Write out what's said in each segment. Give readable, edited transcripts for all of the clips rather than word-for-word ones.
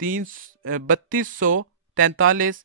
3243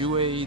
UAE,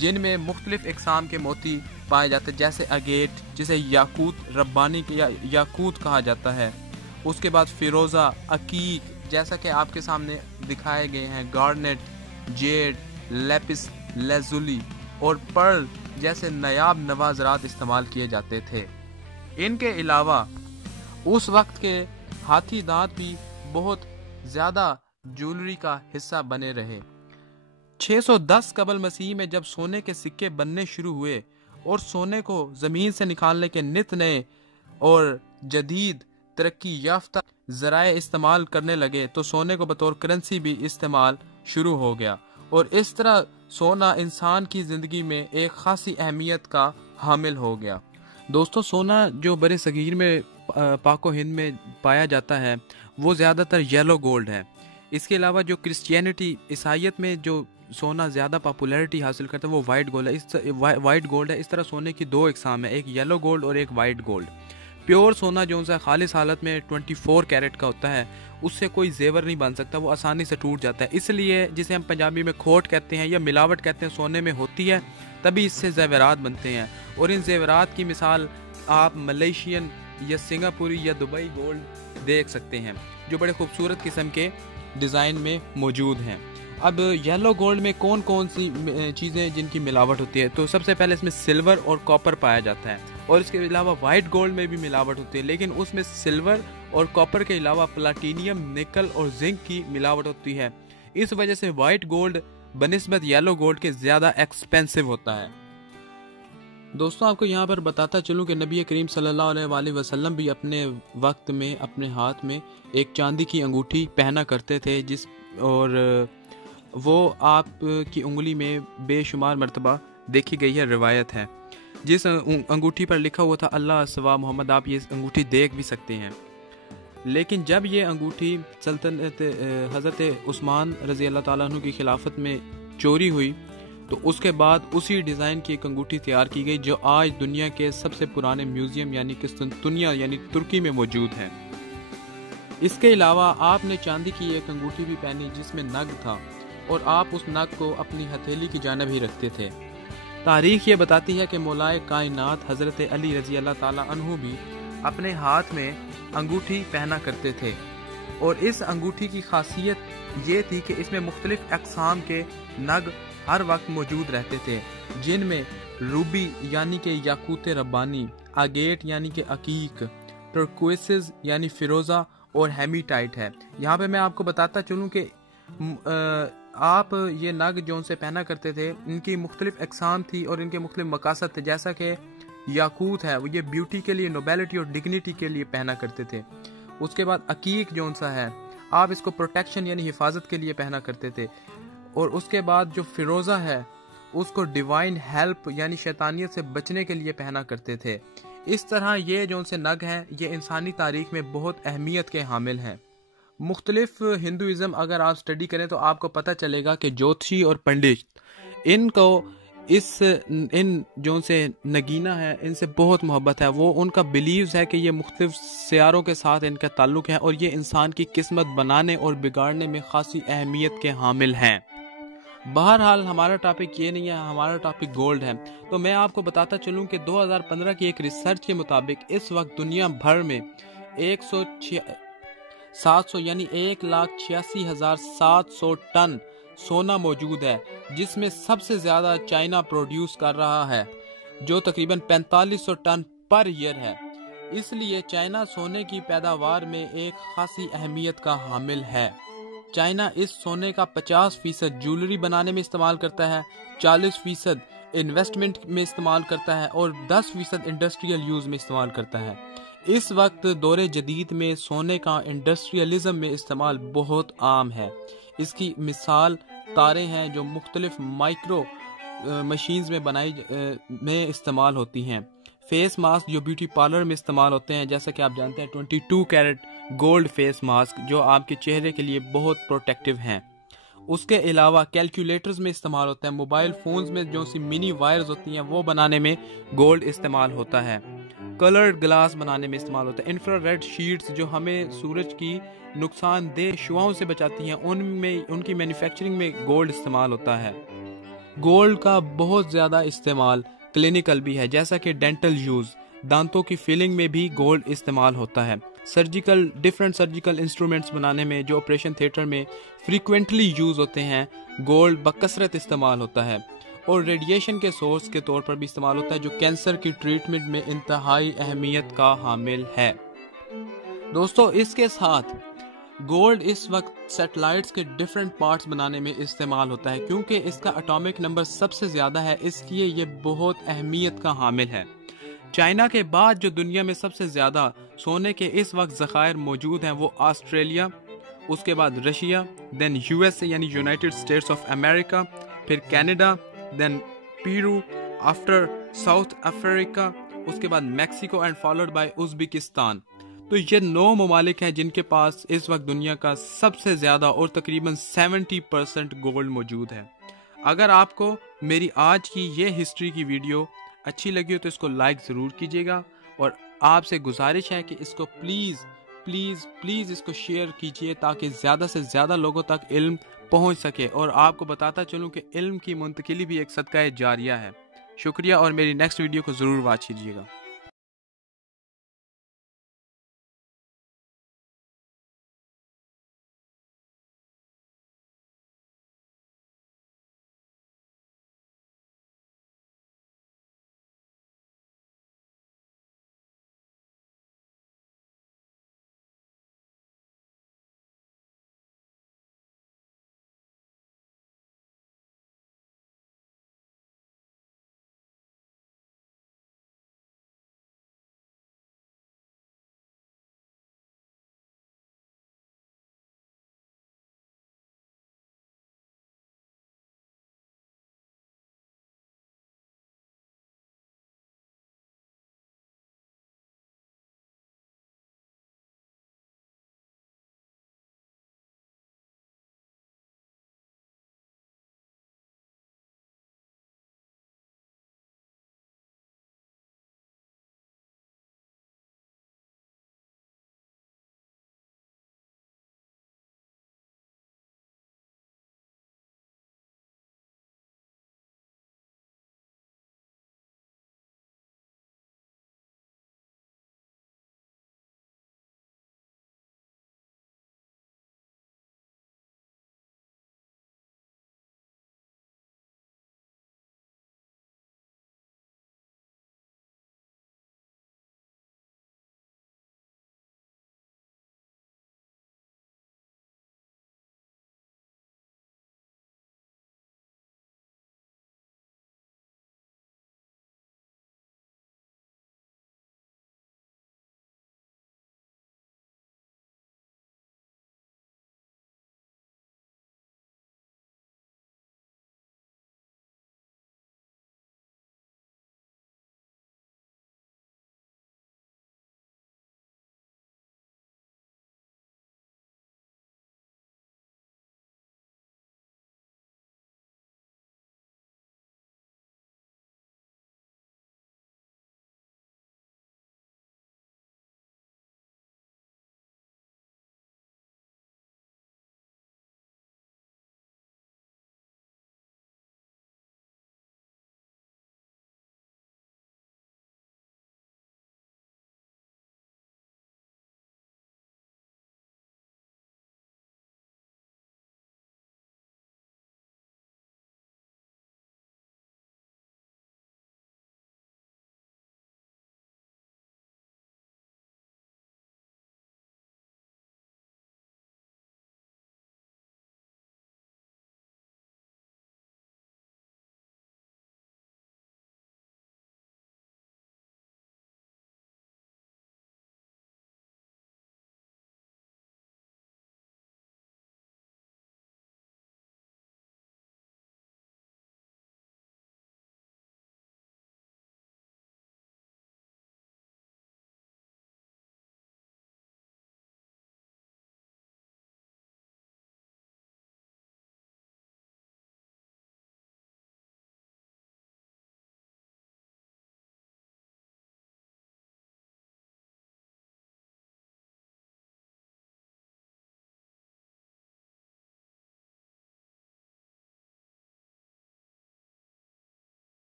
جن میں مختلف اقسام کے موتی پائے جاتے ہیں، جیسے اگیٹ جسے یاقوت ربانی یا یاقوت کہا جاتا ہے، اس کے بعد فیروزہ، عقیق جیسا کہ آپ کے سامنے دکھائے گئے ہیں، گارنیٹ، جیڈ، لیپس لیزولی اور پرل جیسے نایاب نوازرات استعمال کیے جاتے تھے۔ ان کے علاوہ اس وقت کے ہاتھی دانت بھی بہت زیادہ جولری کا حصہ بنے رہے۔ 610 قبل مسیح میں جب سونے کے سکے بننے شروع ہوئے اور سونے کو زمین سے نکالنے کے نت نئے اور جدید ترقی یافتہ ذرائع استعمال کرنے لگے تو سونے کو بطور کرنسی بھی استعمال شروع ہو گیا، اور اس طرح سونا انسان کی زندگی میں ایک خاصی اہمیت کا حامل ہو گیا۔ دوستو، سونا جو برِ صغیر میں پاک و ہند میں پایا جاتا ہے وہ زیادہ تر یلو گولڈ ہے۔ اس کے علاوہ جو کرسچینٹی عیسائیت میں جو سونا زیادہ پاپولیرٹی حاصل کرتا ہے وہ وائٹ گولڈ ہے۔ اس طرح سونے کی دو اقسام ہیں، ایک یلو گولڈ اور ایک وائٹ گولڈ۔ پیور سونا جو ہے خالص حالت میں 24 کیرٹ کا ہوتا ہے، اس سے کوئی زیور نہیں بن سکتا، وہ آسانی سے ٹوٹ جاتا ہے، اس لیے جسے ہم پنجابی میں کھوٹ کہتے ہیں یا ملاوٹ کہتے ہیں سونے میں ہوتی ہے، تبھی اس سے زیورات بنتے ہیں۔ اور ان زیورات کی مثال آپ ملیشین یا سنگاپوری یا دبئی گولڈ دیکھ سکتے ہیں جو بڑے خوبصورت قسم کے ڈیزائن میں موجود ہیں۔ اب یلو گولڈ میں کون کون سی چیزیں جن کی ملاوٹ ہوتی ہے، تو سب سے پہلے اس میں سلور اور کاپر پایا جاتا ہے، اور اس کے علاوہ وائٹ گولڈ میں بھی ملاوٹ ہوتی ہے، لیکن اس میں سلور اور کاپر کے علاوہ پلاٹینیم، نکل اور زنک کی ملاوٹ ہوتی ہے۔ اس وجہ سے وائٹ گولڈ بنسبت یلو گولڈ کے زیادہ ایکسپینسو ہوتا ہے۔ دوستوں، آپ کو یہاں پر بتاتا چلوں کہ نبی کریم صلی اللہ علیہ وآلہ وسلم بھی اپنے وقت میں اپنے ہاتھ میں ایک چاندی کی انگوٹھی پہنا کرتے تھے، اور وہ آپ کی انگلی میں بے شمار مرتبہ دیکھی گئی ہے، روایت ہے، جس انگوٹھی پر لکھا ہوا تھا اللہ سوا محمد۔ آپ یہ انگوٹھی دیکھ بھی سکتے ہیں، لیکن جب یہ انگوٹھی سلطنت حضرت عثمان رضی اللہ تعالیٰ عنہ کی خلافت میں چوری ہوئی تو اس کے بعد اسی ڈیزائن کی ایک انگوٹھی تیار کی گئی جو آج دنیا کے سب سے پرانے میوزیم یعنی قسطنطنیہ یعنی ترکی میں موجود ہے۔ اس کے علاوہ آپ نے چاندی کی ایک انگوٹھی بھی پہنی جس میں نگ تھا، اور آپ اس نگ کو اپنی ہتھیلی کی جانب ہی رکھتے تھے۔ تاریخ یہ بتاتی ہے کہ مولائے کائنات حضرت علی رضی اللہ تعالیٰ عنہ بھی اپنے ہاتھ میں انگوٹھی پہنا کرتے تھے، اور اس انگوٹھی کی خاصیت یہ تھی کہ اس میں مختلف اقسام کے نگ ہر وقت موجود رہتے تھے، جن میں روبی یعنی کہ یاقوت ربانی، اگیٹ یعنی کہ عقیق، ٹرکوئسز یعنی فیروزہ اور ہیمیٹائٹ ہے۔ یہاں پہ میں آپ کو بتاتا چلوں کہ آپ یہ نگ جو ان سے پہنا کرتے تھے ان کی مختلف اقسام تھی اور ان کے مختلف مقاصد تھے، جیسا کہ یاقوت ہے وہ یہ بیوٹی کے لیے، نوبیلٹی اور ڈگنیٹی کے لیے پہنا کرتے تھے۔ اس کے بعد عقیق جو ان سا ہے آپ اس کو پروٹیکشن یعنی حفاظت کے لیے پہنا کرتے تھے، اور اس کے بعد جو فیروزہ ہے اس کو ڈیوائن ہیلپ یعنی شیطانیت سے بچنے کے لیے پہنا کرتے تھے۔ اس طرح یہ جو ان سے نگ ہیں یہ انسانی تاریخ میں بہت اہمیت کے حامل ہیں۔ مختلف ہندوازم اگر آپ سٹڈی کریں تو آپ کو پتہ چلے گا کہ جوتشی اور پنڈت ان کو ان جو سے نگینہ ہے ان سے بہت محبت ہے، وہ ان کا بیلیوز ہے کہ یہ مختلف سیاروں کے ساتھ ان کا تعلق ہے اور یہ انسان کی قسمت بنانے اور بگاڑنے میں خاصی اہمیت کے حامل ہیں۔ بہرحال ہمارا ٹاپک یہ نہیں ہے، ہمارا ٹاپک گولڈ ہے، تو میں آپ کو بتاتا چلوں کہ 2015 کی ایک ریسرچ کے مطابق اس وقت دنیا بھر میں 700 یعنی 1,86,700 ٹن سونا موجود ہے، جس میں سب سے زیادہ چائنا پروڈیوس کر رہا ہے جو تقریباً 4500 ٹن پر ایئر ہے۔ اس لیے چائنا سونے کی پیداوار میں ایک خاصی اہمیت کا حامل ہے۔ چائنا اس سونے کا 50% جولری بنانے میں استعمال کرتا ہے، 40% انویسٹمنٹ میں استعمال کرتا ہے اور 10% انڈسٹریل یوز میں استعمال کرتا ہے۔ اس وقت دور جدید میں سونے کا انڈسٹریلزم میں استعمال بہت عام ہے۔ اس کی مثال تاریں ہیں جو مختلف مائکرو مشینز میں استعمال ہوتی ہیں، فیس ماسک جو بیوٹی پارلر میں استعمال ہوتے ہیں، جیسا کہ آپ جانتے ہیں 22 کیرٹ گولڈ فیس ماسک جو آپ کے چہرے کے لیے بہت پروٹیکٹیو ہیں۔ اس کے علاوہ کیلکولیٹرز میں استعمال ہوتا ہے، موبائل فونز میں جو سی منی وائرز ہوتی ہیں وہ بنانے میں گولڈ استعمال ہوتا ہے، کلرڈ گلاس بنانے میں استعمال ہوتا ہے، انفرا ریڈ شیٹس جو ہمیں سورج کی نقصان دہ شعاؤں سے بچاتی ہیں ان کی مینوفیکچرنگ میں گولڈ استعمال ہوتا ہے۔ گولڈ کا بہت زیادہ استعمال کلینکل بھی ہے، جیسا کہ ڈینٹل یوز، دانتوں کی فیلنگ میں بھی گولڈ استعمال ہوتا ہے، ڈیفرنٹ سرجیکل انسٹرومنٹس بنانے میں جو آپریشن تھیٹر میں فریکوینٹلی یوز ہوتے ہیں گولڈ بکثرت استعمال ہوتا ہے، اور ریڈیشن کے سورس کے طور پر بھی استعمال ہوتا ہے جو کینسر کی ٹریٹمنٹ میں انتہائی اہمیت کا حامل ہے۔ دوستو اس کے ساتھ گولڈ اس وقت سیٹلائٹس کے ڈیفرنٹ پارٹس بنانے میں استعمال ہوتا ہے، کیونکہ اس کا اٹامک نمبر سب سے زیادہ ہے، اس لیے یہ بہت اہمیت کا حامل ہے۔ چائنا کے بعد جو دنیا میں سب سے زیادہ سونے کے اس وقت ذخائر موجود ہیں وہ آسٹریلیا، اس کے بعد Russia, then U S A یعنی یونائٹڈ اسٹیٹس آف امریکہ، پھر Canada, then Peru, after South Africa, اس کے بعد Mexico and followed by Uzbekistan. تو یہ 9 ممالک ہیں جن کے پاس اس وقت دنیا کا سب سے زیادہ اور تقریباً 70% گولڈ موجود ہے۔ اگر آپ کو میری آج کی یہ ہسٹری کی ویڈیو اچھی لگی ہو تو اس کو لائک ضرور کیجیے گا، اور آپ سے گزارش ہے کہ اس کو پلیز اس کو شیئر کیجیے تاکہ زیادہ سے زیادہ لوگوں تک علم پہنچ سکے، اور آپ کو بتاتا چلوں کہ علم کی منتقلی بھی ایک صدقہ جاریہ ہے۔ شکریہ، اور میری نیکسٹ ویڈیو کو ضرور واچ کیجیے گا۔